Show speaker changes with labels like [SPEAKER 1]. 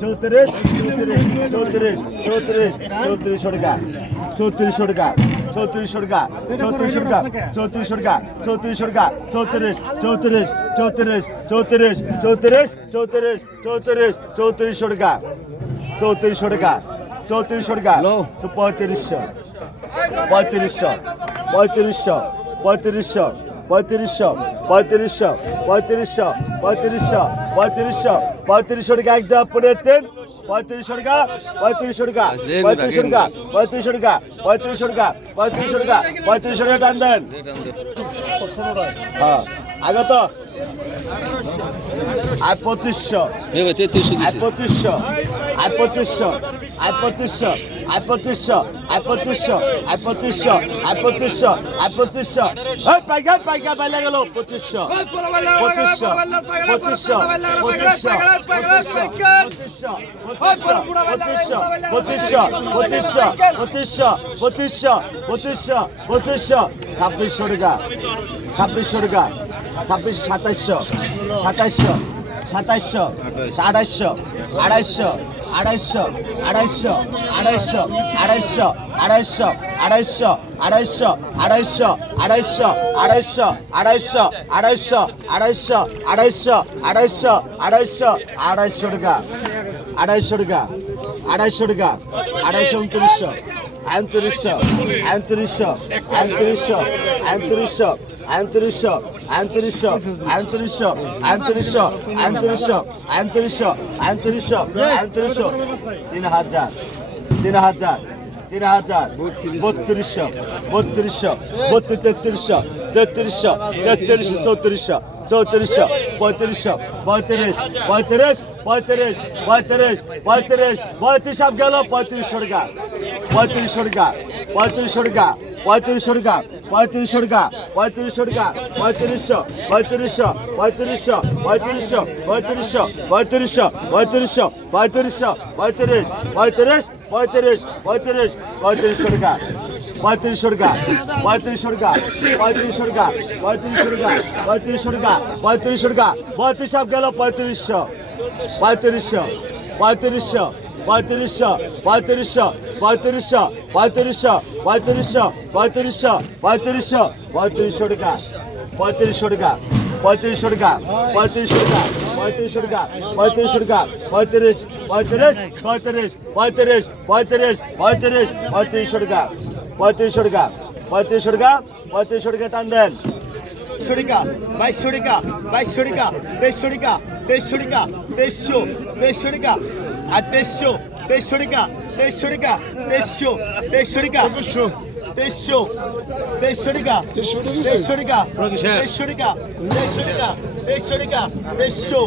[SPEAKER 1] চৌত্রিশ চৌত্রিশ চৌত্রিশ চৌত্রিশ টাকা চৌত্রিশ টাকা চৌত্রিশ টাকা চৌত্রিশ টাকা চৌত্রিশ টাকা চৌত্রিশ টাকা চৌত্রিশ চৌত্রিশ চৌত্রিশ চৌত্রিশ চৌত্রিশ চৌত্রিশ চৌত্রিশ চৌত্রিশ টাকা চৌত্রিশ টাকা চৌত্রিশ টাকা পঁয়ত্রিশশো পঁয়ত্রিশশো পঁয়ত্রিশশো পঁয়ত্রিশশো পঁয়ত্রিশশো পঁয়ত্রিশশো পঁয়ত্রিশশো পঁয়ত্রিশশো পঁয়ত্রিশশো পঁয়ত্রিশশো টাকা এক দেওয়া পড়ে তিন পঁয়ত্রিশশো টাকা পঁয়ত্রিশশো টাকা পঁয়ত্রিশশো টাকা পঁয়ত্রিশশো টাকা পঁয়ত্রিশশো টাকা পঁয়ত্রিশশো টাকা পঁয়ত্রিশশো টাকা টান দেন। হ্যাঁ আগে তো আর পঁচিশশো আর পঁচিশশো আর পঁচিশশো আর পঁচিশশো আর পঁচিশশো আর পঁচিশশো আর পঁচিশশো আর পঁচিশশো আর পঁচিশশো এই পাইকার পাইকার বাইলে গেল পঁচিশশো পঁচিশশো পঁচিশশো পঁচিশশো পঁচিশশো পঁচিশশো পঁচিশশো পঁচিশশো পঁচিশশো পঁচিশশো পঁচিশশো পঁচিশশো ছাব্বিশশো টাকা ছাব্বিশশো টাকা ছাব্বিশ সাতাইশশো সাতাইশশো সাতাইশশো আড়াইশো আড়াইশো আড়াইশো আড়াইশো আড়াইশো আড়াইশো আড়াইশো আড়াইশো আড়াইশো আড়াইশো আড়াইশো আড়াইশো আড়াইশো আড়াইশো আড়াইশো আড়াইশো আড়াইশো আড়াইশো আড়াইশো টাকা আড়াইশো টাকা আড়াইশো টাকা আড়াইশো উনত্রিশশো আয়ত্রিশশো আয়ত্রিশশো আয়ত্রিশশো আয়ত্রিশশো আয়ত্রিশশো আয়ত্রিশশো আয়ত্রিশশো আয়ত্রিশশো আয়ত্রিশশো আয়ত্রিশশো আয়ত্রিশশো আয়ত্রিশশো তিন হাজার তিন হাজার তিন হাজার। বত্রিশশো বত্রিশশো, বত্রিশ, তেত্রিশশো তেত্রিশশো তেত্রিশশো, চৌত্রিশশো চৌত্রিশশো, পঁয়ত্রিশশো, পঁয়ত্রিশ পঁয়ত্রিশ পঁয়ত্রিশ পঁয়ত্রিশ পঁয়ত্রিশ পঁয়ত্রিশ সব গেল পঁয়ত্রিশশো টাকা পঁয়ত্রিশশো টাকা পঁয়ত্রিশশো টাকা পঁয়ত্রিশশো টাকা পঁয়ত্রিশশো টাকা পঁয়ত্রিশশো টাকা, পঁয়ত্রিশশো পঁয়ত্রিশশো পঁয়ত্রিশশো পঁয়ত্রিশশো পঁয়ত্রিশশো পঁয়ত্রিশশো পঁয়ত্রিশশো পঁয়ত্রিশশো, পঁয়ত্রিশ পঁয়ত্রিশ পঁয়ত্রিশ পঁয়ত্রিশ, পঁয়ত্রিশশো টাকা পঁয়ত্রিশশো টাকা পঁয়ত্রিশশো টাকা পঁয়ত্রিশশো টাকা পঁয়ত্রিশশো টাকা পঁয়ত্রিশশো টাকা পঁয়ত্রিশশো টাকা পঁয়ত্রিশ গেল পঁয়ত্রিশশো পঁয়ত্রিশশো পঁয়ত্রিশশো পঁয়ত্রিশশো পঁয়ত্রিশশো পঁয়ত্রিশশো পঁয়ত্রিশশো পঁয়ত্রিশশো পঁয়ত্রিশশো পঁয়ত্রিশশো পঁয়ত্রিশশো টাকা পঁয়ত্রিশশো টাকা পঁয়ত্রিশশো টাকা পঁয়ত্রিশশো টাকা পঁয়ত্রিশশো টাকা পঁয়ত্রিশশো টাকা, পঁয়ত্রিশ পঁয়ত্রিশ পঁয়ত্রিশ পঁয়ত্রিশ পঁয়ত্রিশ পঁয়ত্রিশ, পঁয়ত্রিশশো টাকা পঁয়ত্রিশশো টাকা পঁয়ত্রিশশো টাকা পঁয়ত্রিশশো টাকা টান দেন।
[SPEAKER 2] বাইশশো টাকা বাইশশো টাকা বাইশশো টাকা তেইশশো টাকা তেইশশো টাকা তেইশশো তেইশশো টাকা আর তেইশশো তেইশশো টাকা তেইশশো টাকা তেইশশো তেইশশো টাকা তেইশশো তেইশশো টাকা তেইশশো টাকা। তেইশশো টাকা তেইশশো টাকা তেইশশো টাকা তেইশশো